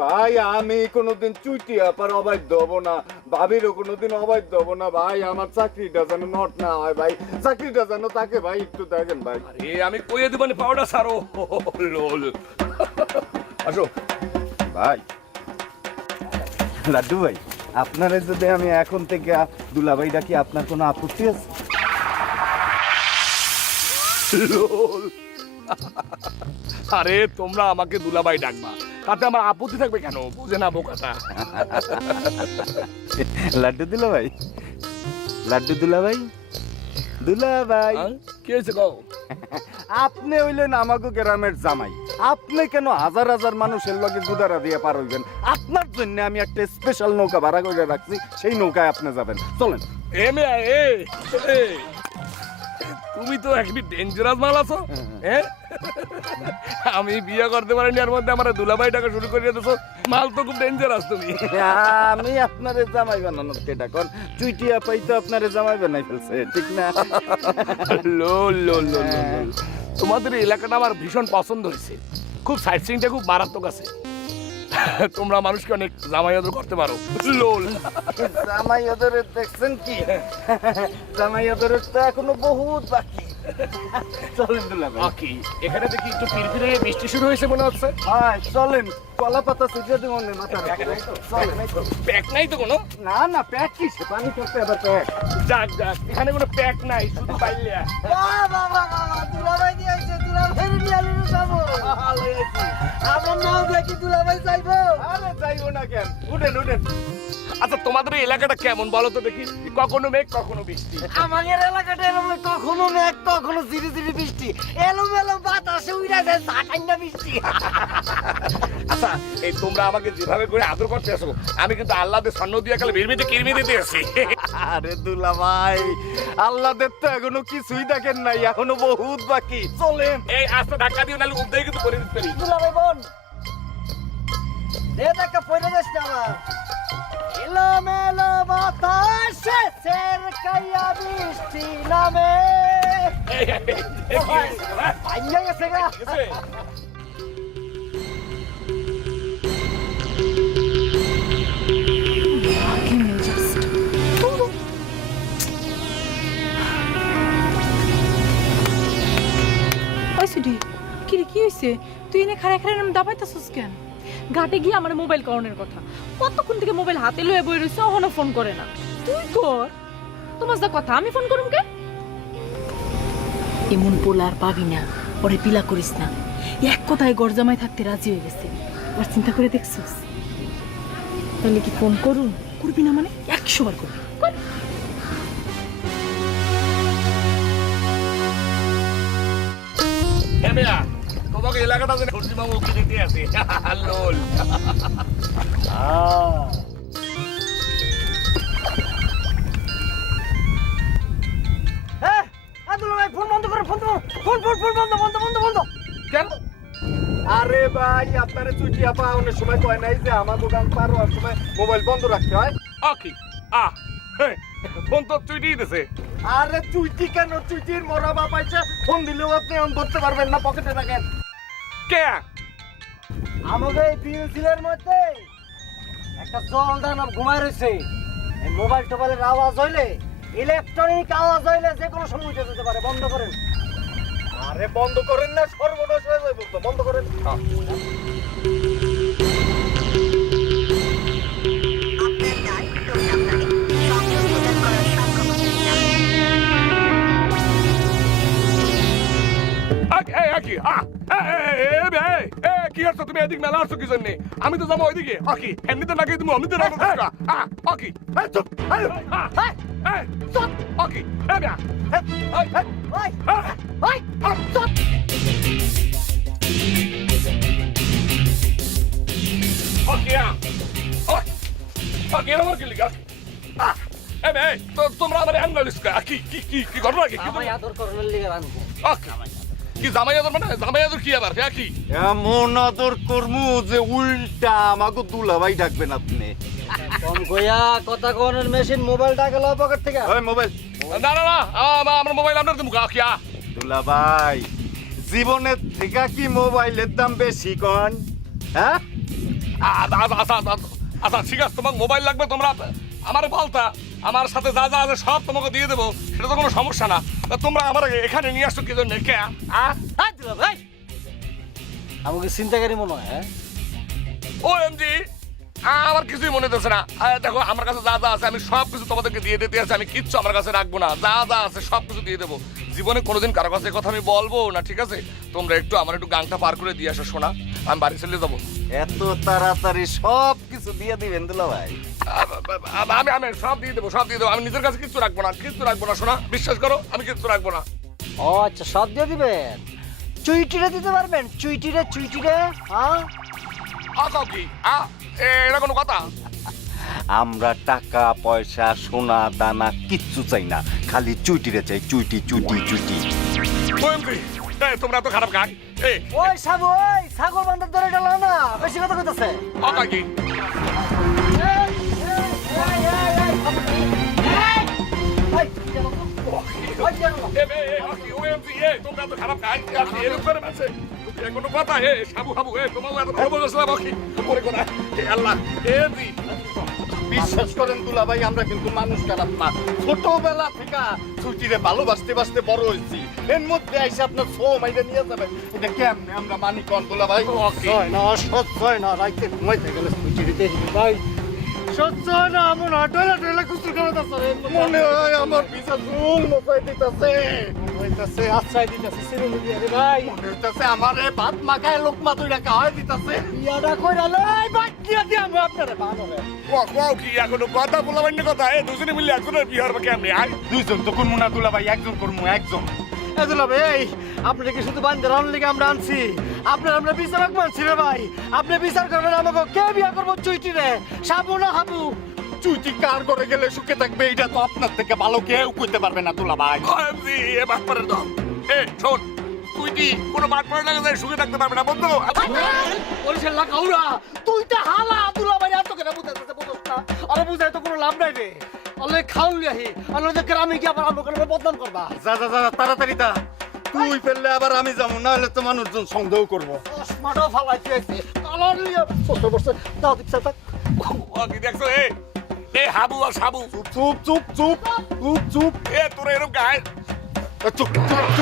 ভাই আমি কোনোদিন চুইটিয়া পার অবাধ্য হব না। ভাবিরও কোনোদিন অবাধ্য হব না। ভাই আমার চাকরিটা যেন নট না হয় ভাই। চাকরিটা যেন তাকে ভাই একটু দেখেন ভাই। আরে আমি কইয়ে দিবানি পাউডার সারো লোল। আসো। ভাই। লাড্ডু ভাই আপনারা যদি আমি এখন থেকে দুলাভাই ডাকি আপনার কোনো আপত্তি আছে? লোল। আরে তোমরা আমাকে দুলাভাই ডাকবা। তাতে আমার আপত্তি থাকবে কেন? বুঝে না বোকাটা লাড্ডু দুলা ভাই লাড্ডু দুলা ভাই দুলা ভাই? কি হয়েছে কও? আপনি হইলেন আমাকে গ্রামের জামাই। আপনি কেন হাজার হাজার মানুষের লগে গুদারা দিয়ে পার হইবেন? আপনার জন্য আমি একটা স্পেশাল নৌকা ভাড়া করে রাখছি সেই নৌকায় আপনি যাবেন। চলেন। এ এ, তুমি তো একটি ডেঞ্জারাস মাল আছো হ্যাঁ? আমি বিয়ে করতে পারিনি এর মধ্যে আমার দুলাভাই টাকা শুরু করে দিয়েছ মাল তো খুব ডেঞ্জারাস তুমি। আমি আপনারে জামাই বানানোর কেটা কন চুইটিয়া পাই তো আপনারে জামাই বানাই ফেলছে ঠিক না? লোল লোল, লোল। তোমাদের এলাকাটা আমার ভীষণ পছন্দ হয়েছে। খুব সাইট সিনটা খুব মারাত্মক আছে। তোমরা মানুষকে অনেক জামাই আদর করতে পারো। লোল। জামাই ওদের দেখছেন কি? জামাই ওদের তো এখনও বহুত বাকি। চলেন দুলা আকি এখানে দেখি একটু ফিরফিরে বৃষ্টি শুরু হয়েছে মনে হচ্ছে। ভাই চলেন। কলা পাতা সিজে দেবো না মাথা চলেন। প্যাক নাই তো? কোনো? না না প্যাক কি সে? পানি করতে হবে প্যাক। যাক যাক এখানে কোনো প্যাক নাই শুধু পাইলিয়া বাবা আমরা নাও দেখি দুলাভাই যাইবো? আরে যাইবো না কেন? উঠেন উঠেন। আচ্ছা তোমাদের এলাকাটা কেমন বলো তো দেখি? কখনো মেঘ কখনো বৃষ্টি? আমাদের এলাকাটা এরকম কখনো মেঘ কখনো ঝিরি ঝিরি বৃষ্টি। এলোমেলো বাতাসে উড়ে যায় ঠান্ডা বৃষ্টি। আচ্ছা এই তোমরা আমাকে যেভাবে করে আদর করতে আসো আমি কিন্তু আল্লাহদের স্বর্ণ দিয়ে কালে বিড়মিতে কিরমি দিতে আসি। আরে দুলা ভাই আল্লাহদের তো এখনও কিছুই দেখেন নাই এখনও বহুত বাকি। চলেন। এই আস্তে ধাক্কা দিয়ে নাহলে উদ্যোগ কিন্তু করে দিতে পারি। দুলাভাই বোন। দে দেখা পয়লা যাস না আমার এলো মেলো বাতাসে সের কাইয়া বৃষ্টি নামে। এই, এই, এই, এই, কি হয়েছে? হ্যাঁ? পাইয়া গেছে গা। হয়েছে। তুই এনে খাড়া খাড়া নাম দাবাইতাছিস কেন? ঘাটে গিয়ে আমার মোবাইল করণের কথা। কতক্ষণ থেকে মোবাইল হাতে লয়ে বই রইছে ওহনো ফোন করে না। তুই কর। তোমার যা কথা আমি ফোন করুম কে? এমন পোলা আর পাবি না ওরে পিলা করিস না। এক কথায় গরজামায় থাকতে রাজি হয়ে গেছে। আর চিন্তা করে দেখছিস? তাহলে কি ফোন করুন করবি না মানে? একশো বার করবি। কর। হ্যাঁ মেয়া, এলাকাটা যেন সূর্যি মামু উকি দিতে আসি। লোল হ্যাঁ। ফোন বন্ধ করো phone phone phone phone phone বন্ধ বন্ধ বন্ধ বন্ধ। কেন? আরে ভাই আপনারে চুটিয়া পাওয়ানোর সময় কয় নাই যে আমার দোকান পার হওয়ার সময় মোবাইল বন্ধ রাখতে হয়। আকি আ ফোন তো চুইটি দিতেছে। আরে চুইটি কেন? চুইটির মরা বাপ আইছে ফোন দিলেও আপনি অন করতে পারবেন না পকেটে রাখেন কে? আমাকে এই পেন্সিলের মধ্যে একটা জল নাম ঘুমায় রয়েছে এই মোবাইল টোবাইলের আওয়াজ হইলে ইলেকট্রনিক আওয়াজ হইলে যে কোনো সময় উঠে যেতে পারে বন্ধ করেন। আরে বন্ধ করেন না সর্বনাশ হয়ে যাবে তো বন্ধ করেন। তুমি এদিক মেলা আসছো কি জন্য? আমি তো যাব ওইদিকে। আকি এমনিতে নাকি তুমি অমনিতে আকি এই চুপ চুপ ওই চুপ। তোমরা আমার অ্যানালিস্ট কা কি কি কি কি? আদর করানোর লিগে রাখব কি জামাই আদর মানে? জামাই আদর কি আবার? হ্যাঁ কি? এমন আদর করমু যে উল্টা আমাকে দুলাভাই ডাকবেন আপনি। কম কইয়া কথা কোনের মেশিন মোবাইলটা গেল পকেট থেকে। ওই মোবাইল। না না না আমার মোবাইল আপনার তুমি কাকিয়া দুলাভাই জীবনের থেকে কি মোবাইলের দাম বেশি কন? হ্যাঁ? আচ্ছা আচ্ছা, আচ্ছা ঠিক আছে তোমার মোবাইল লাগবে তোমরা আমার বলতা আমার সাথে যা যা আছে সব তোমাকে দিয়ে দেবো সেটা তো কোনো সমস্যা না। তা তোমরা আমার এখানে নিয়ে আসছো কি জন্য? কে? আ? হাই দিল ভাই আমাকে চিন্তাকারী মনে হয় হ্যাঁ? ও এমজি আমার কিছুই মনে হচ্ছে না। দেখো আমার কাছে যা যা আছে আমি সব কিছু তোমাদেরকে দিয়ে দিতে আছে আমি কিচ্ছু আমার কাছে রাখব না। যা যা আছে সব কিছু দিয়ে দেবো। জীবনে কোনোদিন কারও কাছে কথা আমি বলব না ঠিক আছে? তোমরা একটু আমার একটু গাংটা পার করে দিয়ে আসো শোনা আমি বাড়ি চলে যাব। এত তাড়াতাড়ি সব কিছু দিয়ে দিবেন দুলা ভাই আমি আমি সব দিয়ে দেবো সব দিয়ে দেবো। আমি নিজের কাছে কিচ্ছু রাখব না কিচ্ছু রাখব না শোনা বিশ্বাস করো আমি কিচ্ছু রাখব না। ও আচ্ছা সব দিয়ে দিবেন? চুইটিরে দিতে পারবেন? চুইটিরে চুইটিরে হ্যাঁ আ কি? আ এটা কোনো কথা? আমরা টাকা পয়সা সোনা দানা কিচ্ছু চাই না। খালি চুইটিরে চাই চুইটি চুইটি চুইটি। তোমরা তো খারাপ গান ওই সাবু ওই ছাগল বান্ধার ধরে গেল না বেশি কথা কইতাছে। তোমরা এত খারাপ গান আ কি, এরকম করে মারছে? এ, কোনো কথা এ সাবু হাবু এ তোমার এত ভালো বলেছিলাম আ কি ওরে কোনা এ আল্লাহ এ এমজি বিশ্বাস করেন দুলা ভাই আমরা কিন্তু মানুষ খারাপ না। ছোটবেলা থেকে চুইটিরে ভালোবাসতে বাসতে বড় হয়েছি। এর মধ্যে এসে আপনার ফো মাইটা নিয়ে যাবেন। এটা কেমনে আমরা মানি কন দুলা ভাই হয় না সহ্য হয় না রাইতে ঘুমাইতে গেলে চুইটিরে দিয়ে ভাই সহ্য হয় না মনে হয় টয়লা করে মনে হয় আমার চুল দিতেছে। হইতাছে আশ্রয় দিতেছে সিরুনি দিয়ে রে ভাই। মনে হইতেছে আমারে ভাত মাখায় লোকমা তুইরা খাওয়াই দিতেছে। বিয়াটা কইরা লই বাদ দিয়া আমি আপনারে বানরে ও ও কি এখনও কথা এ দুজনে মিলে একজনের বিহার বা কেমনে আয় দুইজন তো করব না দুলা ভাই একজন করব একজন। ভাই আপনাকে কি শুধু বান্ধে রাউন্ড লিগে আমরা আনছি? আপনার আমরা বিচারক মানছি রে ভাই। আপনি বিচার করবেন আমাকে কে বিয়া করব চুইটি রে? সাবু না হাবু? চুইটি কার করে গেলে সুখে থাকবে এটা তো আপনার থেকে ভালো কেউ কইতে পারবে না দুলা ভাই। এ বাটপারের দল। এ শোন তুই কোনো বাটপারে লাগে যায় সুখে থাকতে পারবে না বন্ধু। বলছেন না কাউরা তুই তো হালা দুলা ভাই বুঝাইতেছে বুঝছ না। আরে বুঝাই তো কোনো লাভ নাই রে। আলে খাউন লিয়াহি আলো গ্রামে গিয়ে আবার আমাকে বদনাম করবা। যা যা যা তাড়াতাড়ি দা তুই ফেললে আবার আমি যাব না হলে তো মানুষজন সন্দেহ করব। চশমাটাও ফালাই দিয়েছে কালার লিয়া বসে বছর দাও দিচ্ছে থাক ও কি দেখছ এ? এ হাবু আর সাবু। চুপ চুপ চুপ। চুপ চুপ। এ তোর এরকম গায়। চুপ চুপ।